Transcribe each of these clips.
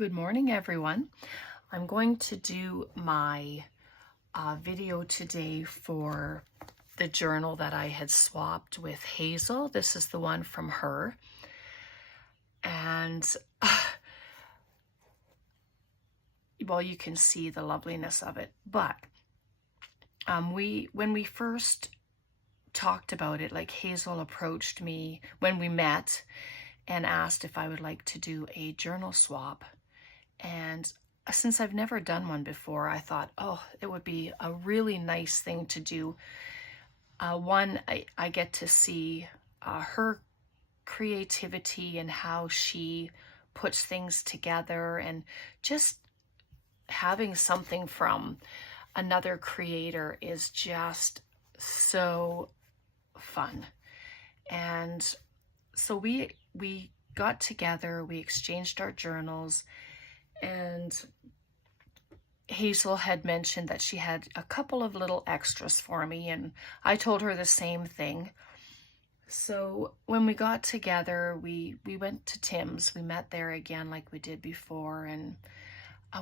Good morning, everyone. I'm going to do my video today for the journal that I had swapped with Hazel. This is the one from her. And, well, you can see the loveliness of it. But when we first talked about it, like Hazel approached me when we met and asked if I would like to do a journal swap. And since I've never done one before, I thought, oh, it would be a really nice thing to do. One, I get to see her creativity and how she puts things together, and just having something from another creator is just so fun. And so we got together, we exchanged our journals. And Hazel had mentioned that she had a couple of little extras for me, and I told her the same thing. So when we got together, we went to Tim's. We met there again like we did before, and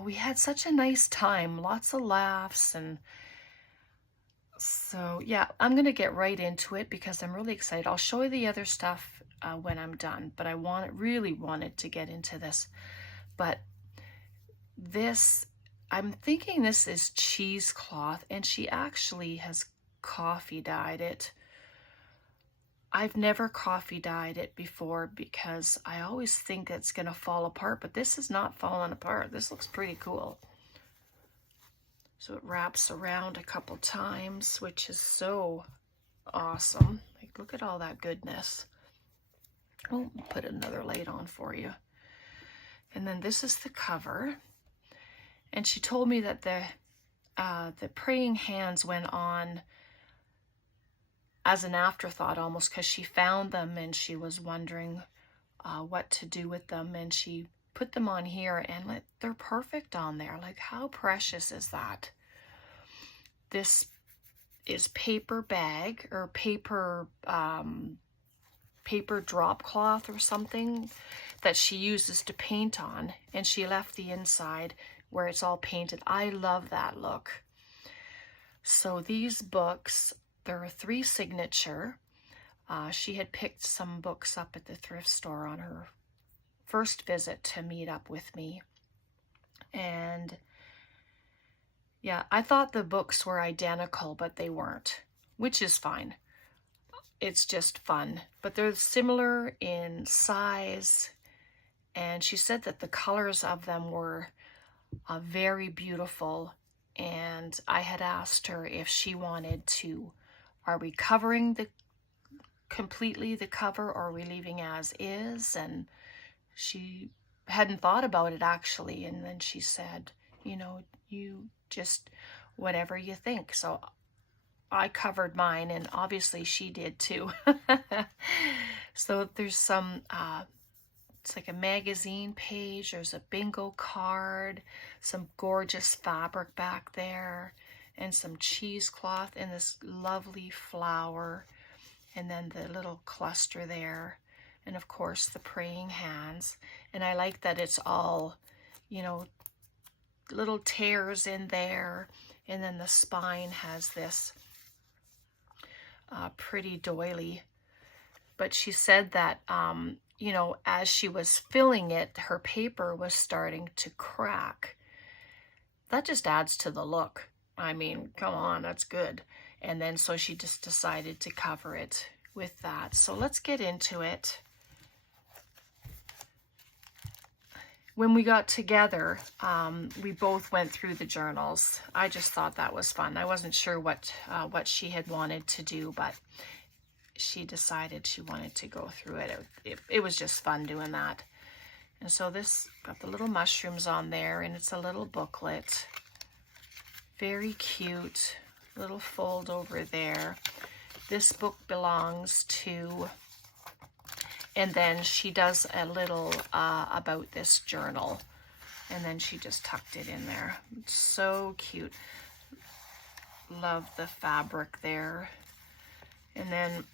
we had such a nice time, lots of laughs. And so yeah, I'm gonna get right into it because I'm really excited. I'll show you the other stuff when I'm done, but I really wanted to get into this. But this, I'm thinking this is cheesecloth, and she actually has coffee dyed it. I've never coffee dyed it before because I always think it's gonna fall apart, but this is not falling apart. This looks pretty cool. So it wraps around a couple times, which is so awesome. Like, look at all that goodness. Oh, I'll put another light on for you. And then this is the cover. And she told me that the praying hands went on as an afterthought almost, because she found them and she was wondering what to do with them, and she put them on here, and they're perfect on there. Like, how precious is that? This is paper bag or paper drop cloth or something that she uses to paint on, and she left the inside where it's all painted. I love that look. So these books, there are 3 signature. She had picked some books up at the thrift store on her first visit to meet up with me. And yeah, I thought the books were identical, but they weren't, which is fine. It's just fun. But they're similar in size. And she said that the colors of them were very beautiful, and I had asked her if she wanted to, are we covering completely the cover, or are we leaving as is? And she hadn't thought about it actually, and then she said, you know, you just, whatever you think. So I covered mine, and obviously she did too. So there's some it's like a magazine page, there's a bingo card, some gorgeous fabric back there, and some cheesecloth, and this lovely flower, and then the little cluster there, and of course the praying hands. And I like that it's all, you know, little tears in there, and then the spine has this pretty doily. But she said that you know, as she was filling it, her paper was starting to crack. That just adds to the look. I mean, come on, that's good. And then so she just decided to cover it with that. So let's get into it. When we got together, we both went through the journals. I just thought that was fun. I wasn't sure what she had wanted to do, but she decided she wanted to go through it. It was just fun doing that. And so this got the little mushrooms on there, and it's a little booklet. Very cute. Little fold over there. This book belongs to, and then she does a little about this journal, and then she just tucked it in there. It's so cute. Love the fabric there. And then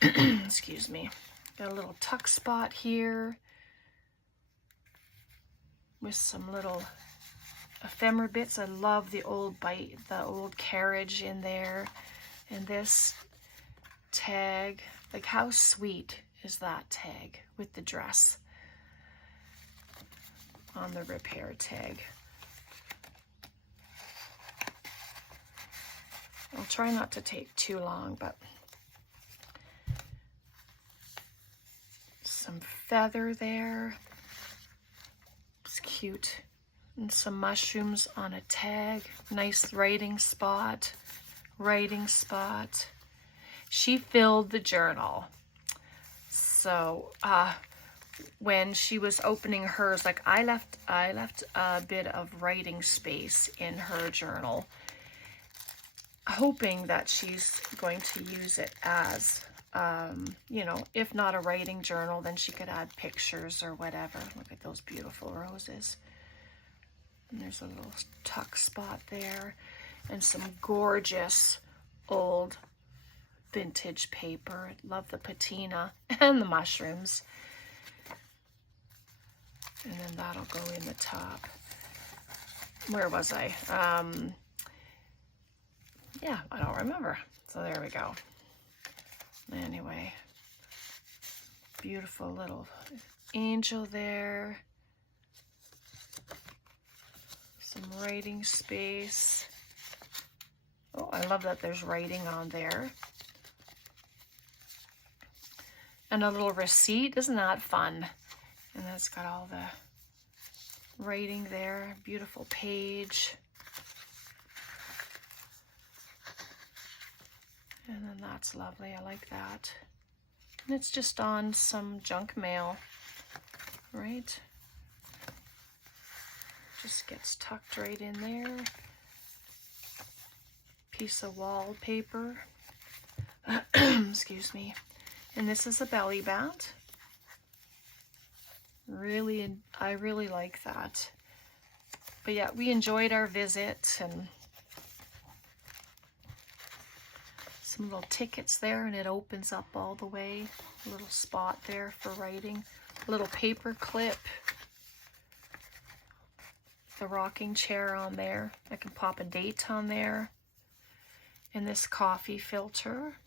excuse me, got a little tuck spot here. with some little ephemera bits. I love the old carriage in there. And this tag, like how sweet is that tag with the dress on the repair tag. I'll try not to take too long, but some feather there. It's cute. And some mushrooms on a tag. Nice writing spot. Writing spot. She filled the journal. So when she was opening hers, like I left a bit of writing space in her journal, hoping that she's going to use it as, you know, if not a writing journal, then she could add pictures or whatever. Look at those beautiful roses. And there's a little tuck spot there. And some gorgeous old vintage paper. Love the patina and the mushrooms. And then that'll go in the top. Where was I? Yeah, I don't remember. So there we go. Anyway, beautiful little angel there. Some writing space. Oh, I love that there's writing on there. And a little receipt. Isn't that fun? And that's got all the writing there. Beautiful page. And then that's lovely. I like that. And it's just on some junk mail, right? Just gets tucked right in there. Piece of wallpaper. Excuse me. And this is a belly band. I really like that. But yeah, we enjoyed our visit, and some little tickets there, and it opens up all the way. A little spot there for writing. A little paper clip. The rocking chair on there. I can pop a date on there. And this coffee filter.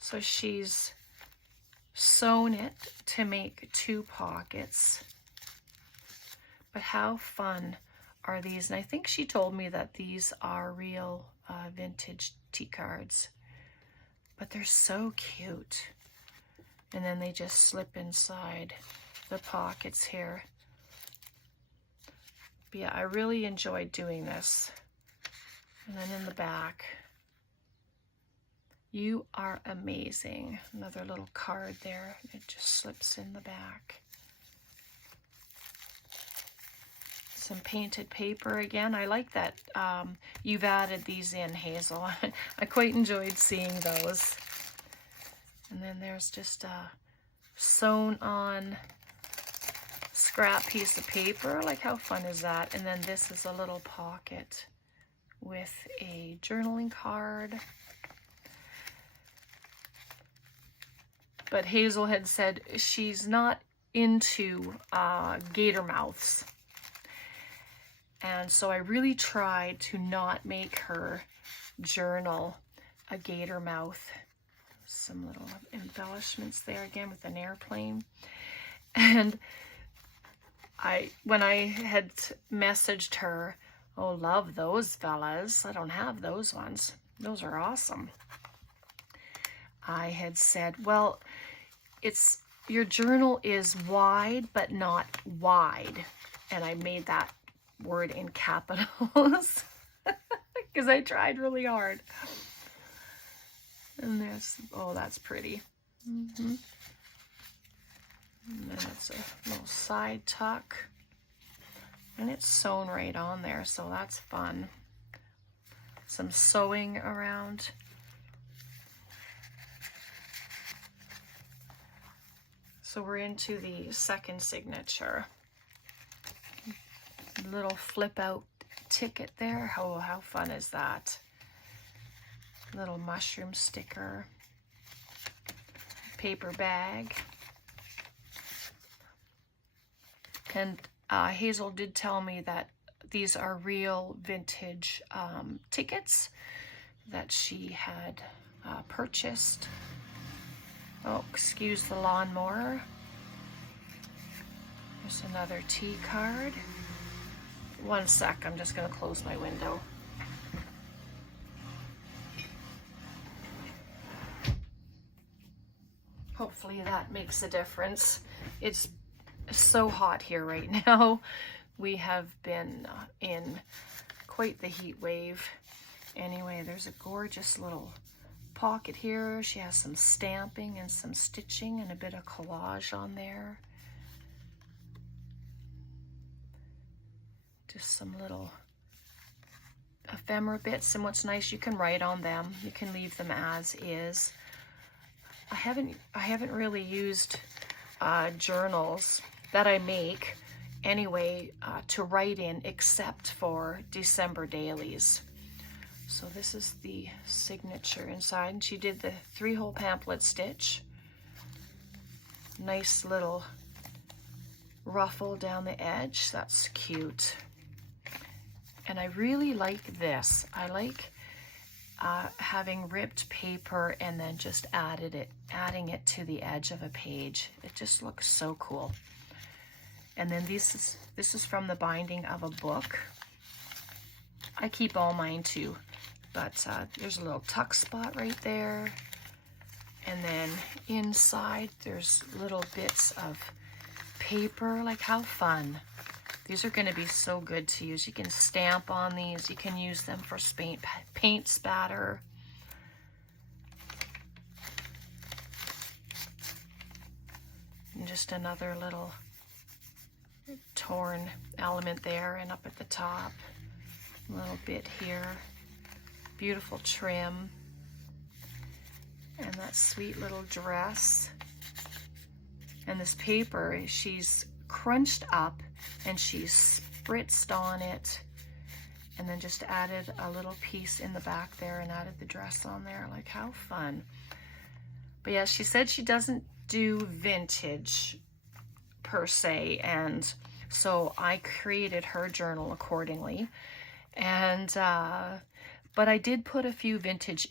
So she's sewn it to make 2 pockets. But how fun are these? And I think she told me that these are real vintage tea cards. But they're so cute. And then they just slip inside the pockets here. But yeah, I really enjoyed doing this. And then in the back, you are amazing. Another little card there. It just slips in the back. Some painted paper again. I like that you've added these in, Hazel. I quite enjoyed seeing those. And then there's just a sewn on scrap piece of paper. Like, how fun is that? And then this is a little pocket with a journaling card. But Hazel had said she's not into gator mouths. And so I really tried to not make her journal a gator mouth. Some little embellishments there again with an airplane. And when I had messaged her, oh, love those fellas. I don't have those ones. Those are awesome. I had said, well, your journal is wide, but not wide. And I made that word in capitals because I tried really hard. And there's, oh, that's pretty. And then it's a little side tuck. And it's sewn right on there, so that's fun. Some sewing around. So we're into the second signature. Little flip out ticket there. Oh, how fun is that? Little mushroom sticker. Paper bag. And Hazel did tell me that these are real vintage tickets that she had purchased. Oh, excuse the lawnmower. There's another tea card. One sec, I'm just going to close my window. Hopefully that makes a difference. It's so hot here right now. We have been in quite the heat wave. Anyway, there's a gorgeous little pocket here. She has some stamping and some stitching and a bit of collage on there. Just some little ephemera bits, and what's nice, you can write on them. You can leave them as is. I haven't really used journals that I make anyway to write in, except for December dailies. So this is the signature inside, and she did the 3-hole pamphlet stitch. Nice little ruffle down the edge. That's cute. And I really like this. I like having ripped paper and then just adding it to the edge of a page. It just looks so cool. And then this is from the binding of a book. I keep all mine too, but there's a little tuck spot right there. And then inside there's little bits of paper. Like, how fun. These are going to be so good to use. You can stamp on these. You can use them for paint spatter. And just another little torn element there, and up at the top, a little bit here. Beautiful trim. And that sweet little dress. And this paper, she's crunched up and she's spritzed on it, and then just added a little piece in the back there and added the dress on there. Like, how fun. But yeah, she said she doesn't do vintage per se, and so I created her journal accordingly. And but I did put a few vintage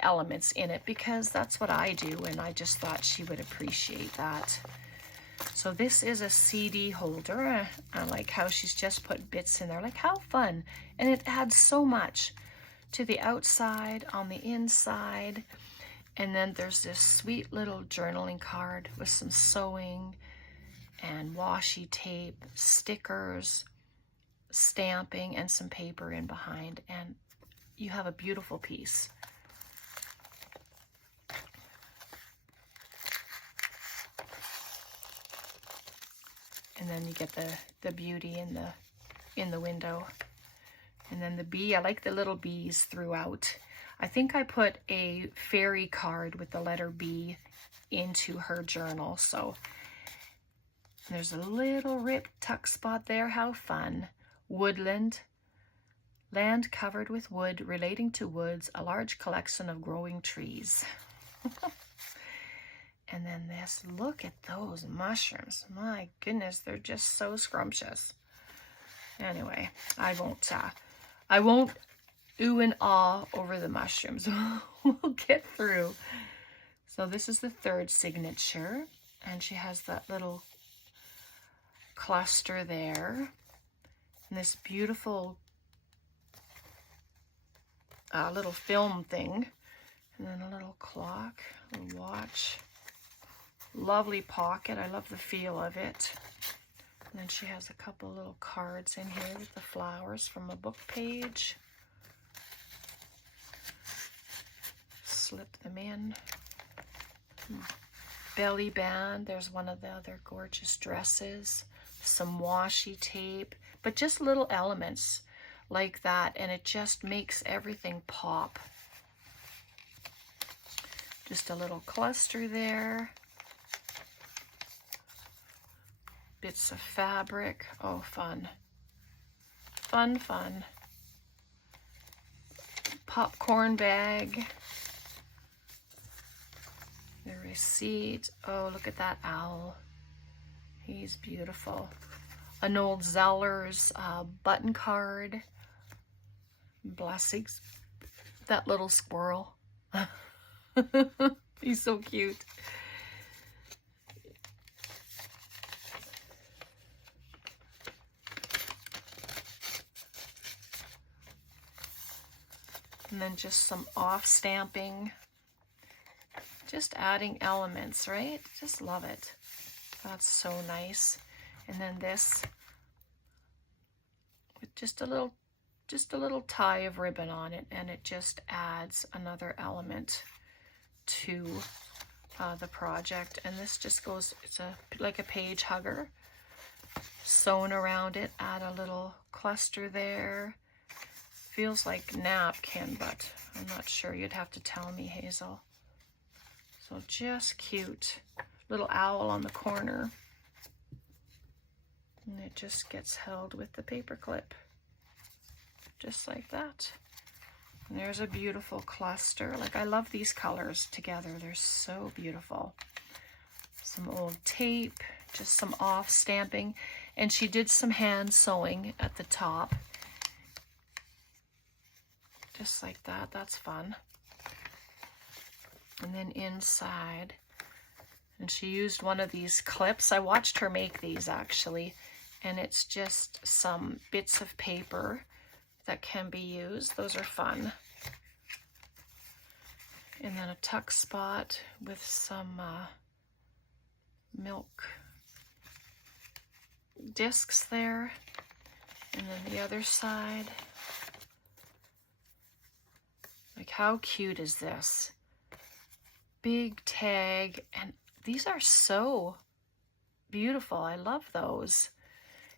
elements in it, because that's what I do, and I just thought she would appreciate that. So this is a CD holder. I like how she's just put bits in there. Like, how fun. And it adds so much to the outside, on the inside. And then there's this sweet little journaling card with some sewing and washi tape, stickers, stamping, and some paper in behind. And you have a beautiful piece. And then you get the beauty in the window. And then the bee, I like the little bees throughout. I think I put a fairy card with the letter B into her journal. So there's a little ripped tuck spot there. How fun. Woodland. Land covered with wood, relating to woods, a large collection of growing trees. And then this, look at those mushrooms. My goodness, they're just so scrumptious. Anyway, I won't ooh and ah over the mushrooms. We'll get through. So this is the third signature, and she has that little cluster there. And this beautiful little film thing. And then a little clock, a little watch. Lovely pocket. I love the feel of it. And then she has a couple little cards in here with the flowers from a book page. Slip them in. Belly band. There's one of the other gorgeous dresses. Some washi tape. But just little elements like that, and it just makes everything pop. Just a little cluster there. Bits of fabric. Oh, fun. Fun, fun. Popcorn bag. The receipt. Oh, look at that owl. He's beautiful. An old Zeller's button card. Blessings. That little squirrel. He's so cute. And then just some off stamping. Just adding elements, right? Just love it. That's so nice. And then this with just a little tie of ribbon on it, and it just adds another element to the project. And this just goes, it's like a page hugger sewn around it. Add a little cluster there. Feels like napkin, but I'm not sure. You'd have to tell me, Hazel. So just cute. Little owl on the corner. And it just gets held with the paper clip. Just like that. And there's a beautiful cluster. Like, I love these colors together. They're so beautiful. Some old tape, just some off stamping. And she did some hand sewing at the top. Just like that. That's fun. And then inside, and she used one of these clips. I watched her make these actually, and it's just some bits of paper that can be used. Those are fun. And then a tuck spot with some milk discs there. And then the other side. Like, how cute is this? Big tag, and these are so beautiful. I love those.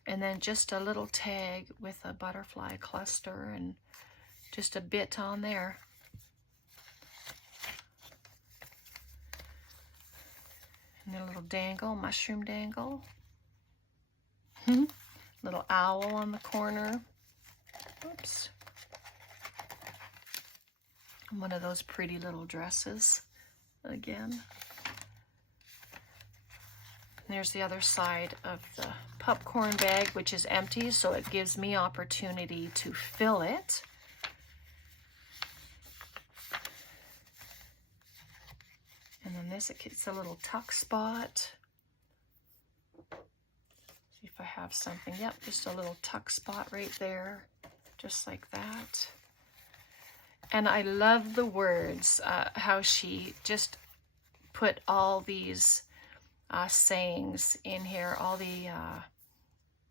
And then just a little tag with a butterfly cluster and just a bit on there. And then a little dangle, mushroom dangle. Little owl on the corner. Oops. One of those pretty little dresses again. And there's the other side of the popcorn bag, which is empty, so it gives me opportunity to fill it. And then this, it gets a little tuck spot. See if I have something. Yep, just a little tuck spot right there, just like that. And I love the words, how she just put all these sayings in here, all the,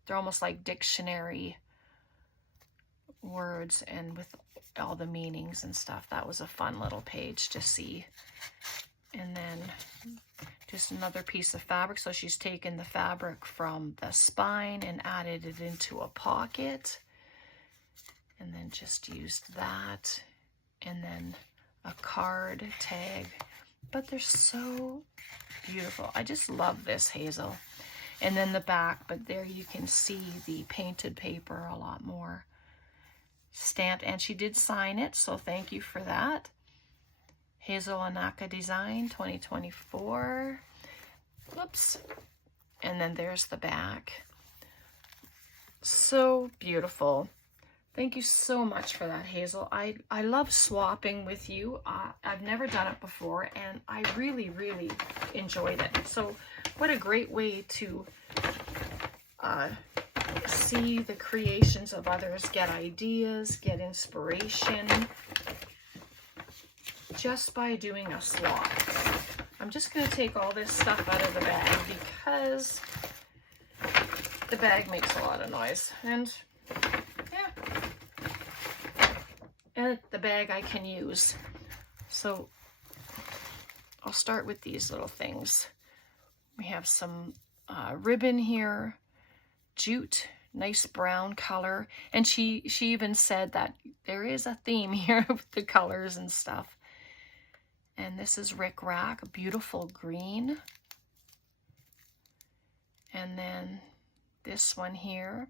they're almost like dictionary words, and with all the meanings and stuff. That was a fun little page to see. And then just another piece of fabric. So she's taken the fabric from the spine and added it into a pocket. And then just used that. And then a card tag. But they're so beautiful. I just love this, Hazel. And then the back, but there you can see the painted paper a lot more stamped. And she did sign it, so thank you for that. Hazel Anaka Design 2024. Whoops. And then there's the back. So beautiful. Thank you so much for that, Hazel. I love swapping with you. I've never done it before, and I really, really enjoyed it. So what a great way to see the creations of others, get ideas, get inspiration, just by doing a swap. I'm just going to take all this stuff out of the bag because the bag makes a lot of noise. And the bag I can use. So I'll start with these little things. We have some ribbon here, jute, nice brown color. And she even said that there is a theme here with the colors and stuff. And this is Rick Rack, a beautiful green. And then this one here.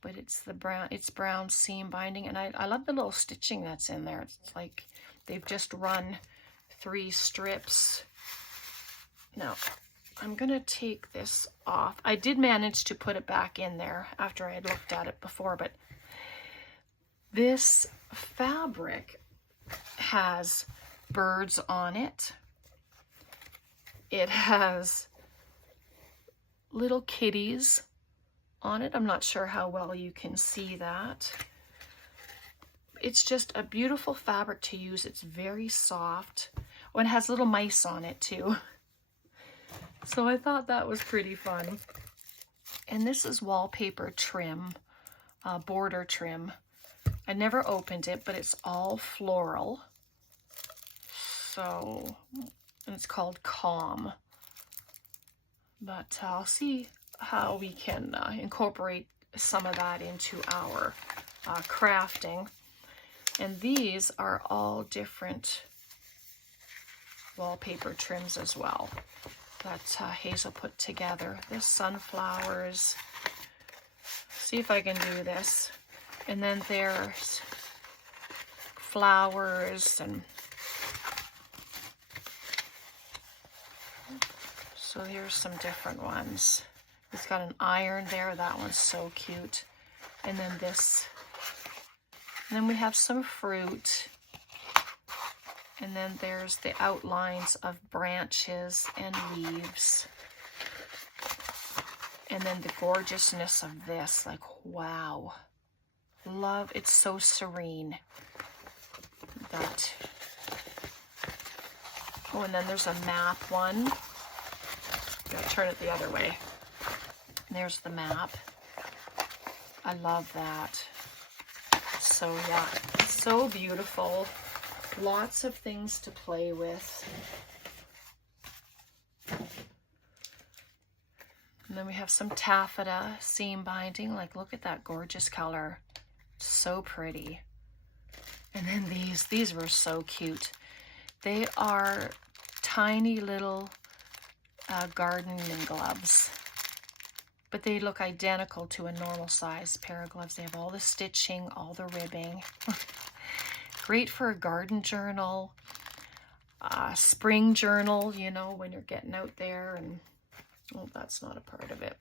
But it's the brown, it's brown seam binding, and I love the little stitching that's in there. It's like they've just run 3 strips. No, I'm gonna take this off. I did manage to put it back in there after I had looked at it before, but this fabric has birds on it. It has little kitties on it. I'm not sure how well you can see that. It's just a beautiful fabric to use. It's very soft. Oh, and it has little mice on it too. So I thought that was pretty fun. And this is wallpaper trim, border trim. I never opened it, but it's all floral. So, and it's called Calm. But I'll see how we can incorporate some of that into our crafting. And these are all different wallpaper trims as well that Hazel put together. There's sunflowers. See if I can do this. And then there's flowers, and so here's some different ones. It's got an iron there. That one's so cute. And then this. And then we have some fruit. And then there's the outlines of branches and leaves. And then the gorgeousness of this, like, wow. Love, it's so serene. That. Oh, and then there's a map one. Gotta turn it the other way. And there's the map. I love that. So yeah, so beautiful. Lots of things to play with. And then we have some taffeta seam binding. Like, look at that gorgeous color. So pretty. And then these were so cute. They are tiny little gardening gloves. But they look identical to a normal size pair of gloves. They have all the stitching, all the ribbing. Great for a garden journal, spring journal, you know, when you're getting out there. And, oh, that's not a part of it.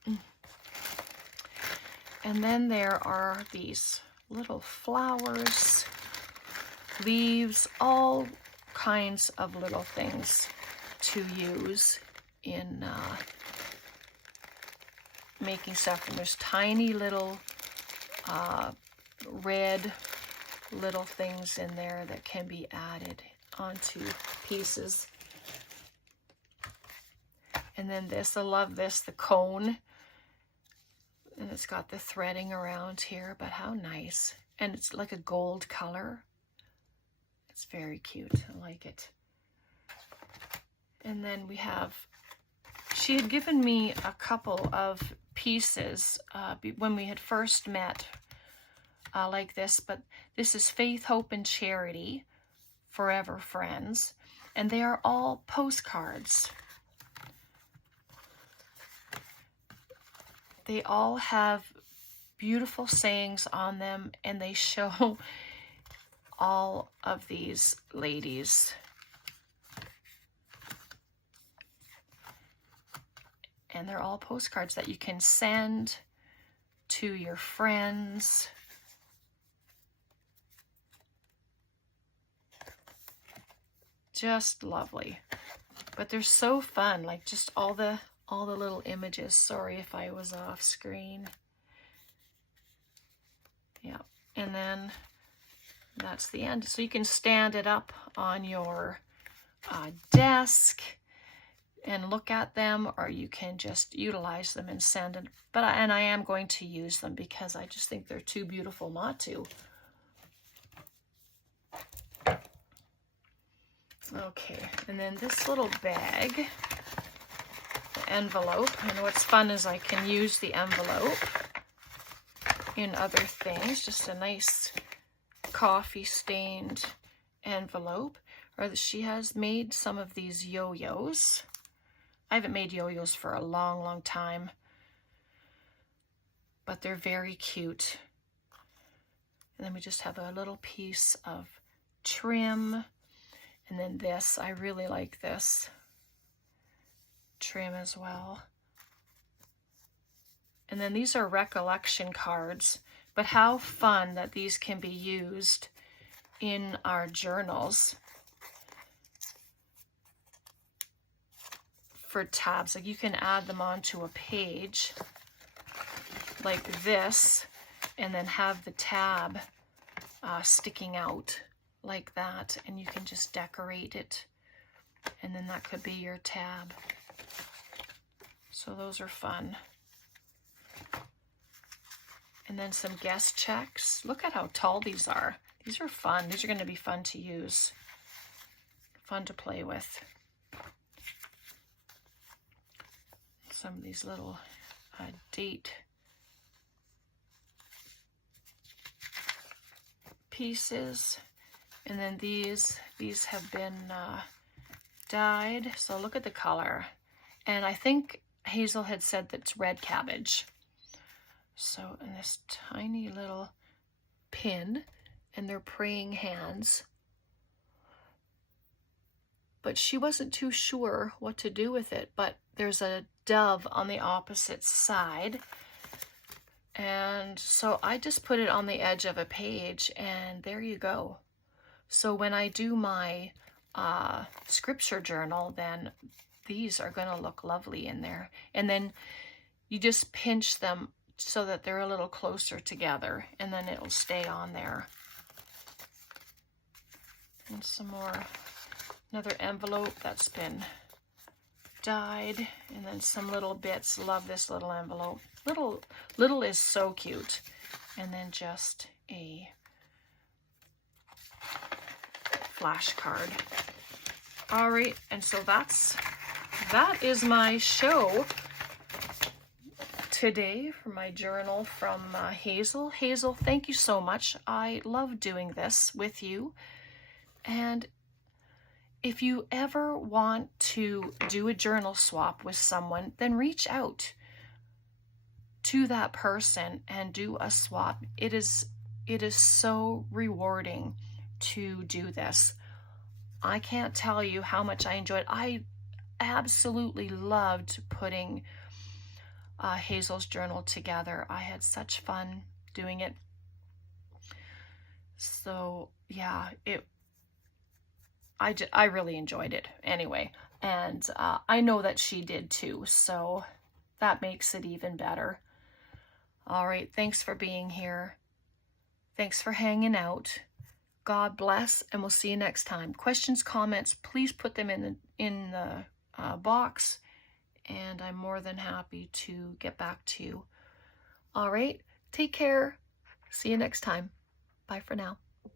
And then there are these little flowers, leaves, all kinds of little things to use in making stuff. And there's tiny little red little things in there that can be added onto pieces. And then this, I love this, the cone. And it's got the threading around here, but how nice. And it's like a gold color. It's very cute. I like it. And then we have, she had given me a couple of pieces when we had first met like this, but this is Faith, Hope, and Charity, Forever Friends, and they are all postcards. They all have beautiful sayings on them, and they show all of these ladies. And they're all postcards that you can send to your friends. Just lovely. But they're so fun, like just all the little images. Sorry if I was off screen. Yeah, and then that's the end. So you can stand it up on your desk and look at them, or you can just utilize them and send it. And I am going to use them because I just think they're too beautiful not to. Okay, and then this little bag, the envelope, and what's fun is I can use the envelope in other things. Just a nice coffee stained envelope. Or she has made some of these yo-yos. I haven't made yo-yos for a long time, but they're very cute. And then we just have a little piece of trim. And then this, I really like this. trim as well. And then these are recollection cards, but how fun that these can be used in our journals for tabs. Like you can add them onto a page like this and then have the tab sticking out like that, and you can just decorate it, and then that could be your tab. So those are fun. And then some guest checks. Look at how tall these are. These are fun. These are going to be fun to use, fun to play with. Some of these little date pieces. And then these have been dyed. So look at the color. And I think Hazel had said that's red cabbage. So, and this tiny little pin, and they're praying hands. But she wasn't too sure what to do with it, but there's a dove on the opposite side. And so I just put it on the edge of a page, and there you go. So when I do my scripture journal, then these are going to look lovely in there. And then you just pinch them so that they're a little closer together, and then it'll stay on there. And some more, another envelope that's been dyed, and then some little bits. Love this little envelope. Little is so cute. And then just a flashcard. All right, and so that is my show today for my journal from Hazel. Hazel, thank you so much. I love doing this with you. And if you ever want to do a journal swap with someone, then reach out to that person and do a swap. It is so rewarding to do this. I can't tell you how much I enjoyed. I absolutely loved putting Hazel's journal together. I had such fun doing it. So yeah, I really enjoyed it anyway, and I know that she did too, so that makes it even better. All right, thanks for being here. Thanks for hanging out. God bless, and we'll see you next time. Questions, comments, please put them in the box, and I'm more than happy to get back to you. All right, take care. See you next time. Bye for now.